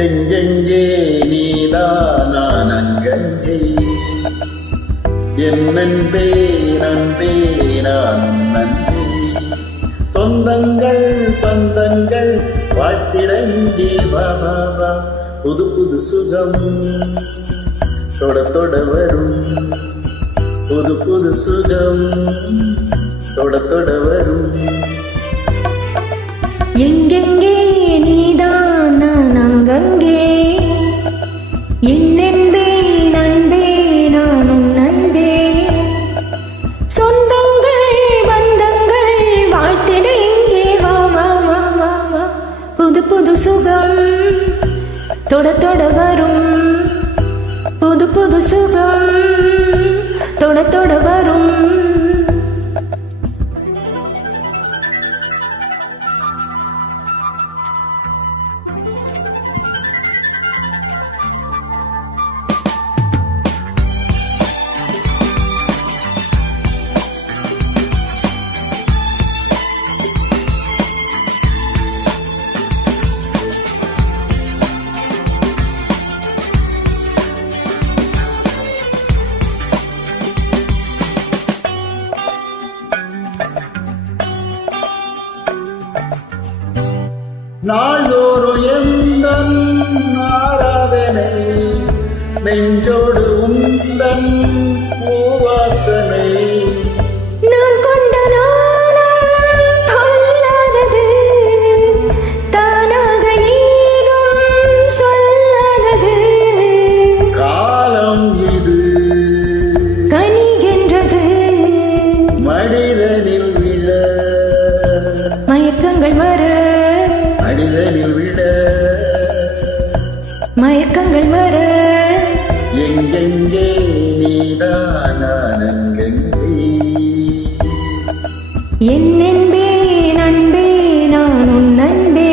எங்கெங்கே நீதான் நான் அங்கங்கே என் நண்பே நண்பே நான் நண்பே சொந்தங்கள் பந்தங்கள் வாழ்த்திட இங்கே வா வா வா புது புது சுகம் தொட தொட வரும் புது புது சுகம் தொட தொட வரும் எங்கெங்கே நீதான் நான் அங்கங்கே என் நண்பே நண்பே நானும் நண்பே சொந்தங்கள் பந்தங்கள் வாழ்த்திட இங்கே வா வா வா வா வா புது புது சுகம் தொட தொட வரும் புது புது சுகம் தொட தொட வரும் நாள்தோறும் எந்தன் ஆராதனை நெஞ்சோடு உந்தன் பூவாசனை நான் கொண்ட நாளால் கொல்லாதது தானாக நீதும் சொல்லாதது காலம் இது கனிகின்றது மனிதனில் விழ மயக்கங்கள் வர மனிதனில் விழ மயக்கங்கள் வர எங்கெங்கே நீதான் நான் அங்கங்கே என் நண்பே நண்பே நான் உன் நண்பே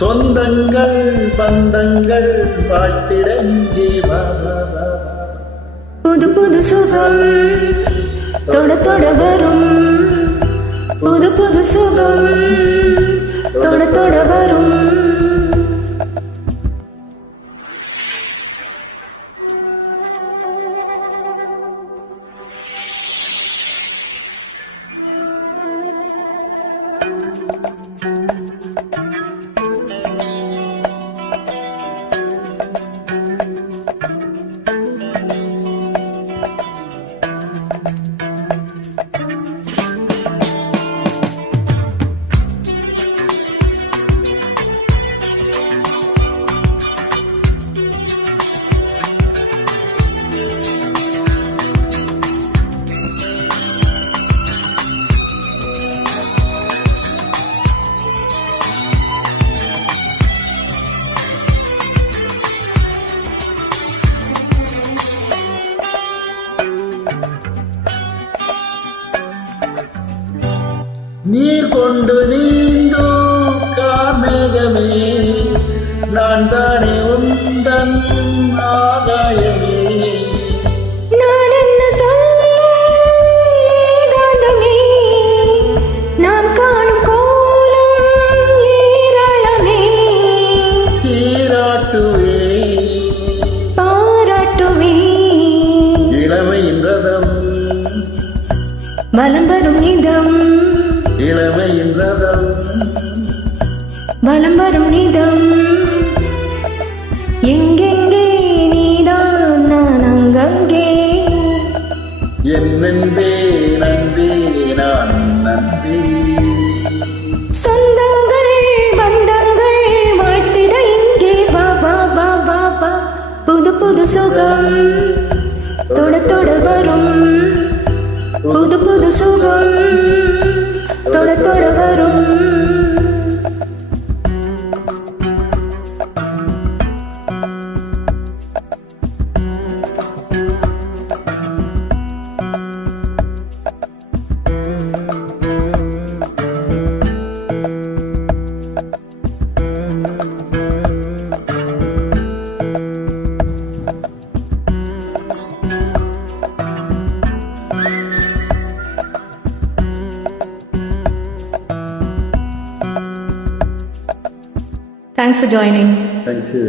சொந்தங்கள் பந்தங்கள் வாழ்த்திட இங்கே வா வா வா புது புது சுகம் தொட தொட வரும் புது புது சுகம் தொட தொட வரும் நீர் கொண்டு நீந்தும் கார்மேகமே நான் தானே உந்தன் ஆகாயமே நான் என்ன சொல்ல ஏகாந்தமே நாம் காணும் கோலம் ஏராளமே சீராட்டுவே பாராட்டுமே இளமையின் ரதம் வலம் வரும் நிதம் இளமையின் ரதம் வலம் வரும் நிதம் எங்கெங்கே நீதான் நான் அங்கங்கே என் நண்பே நண்பே நான் நண்பே சொந்தங்கள் பந்தங்கள் வாழ்த்திட இங்கே வா வா வா வா வா புது புது சுகம் தொட தொட வரும் புது புது சுகம் தொட தொட வரும் தேங்க்ஸ் ஃபார் ஜாயினிங். தேங்க்யூ.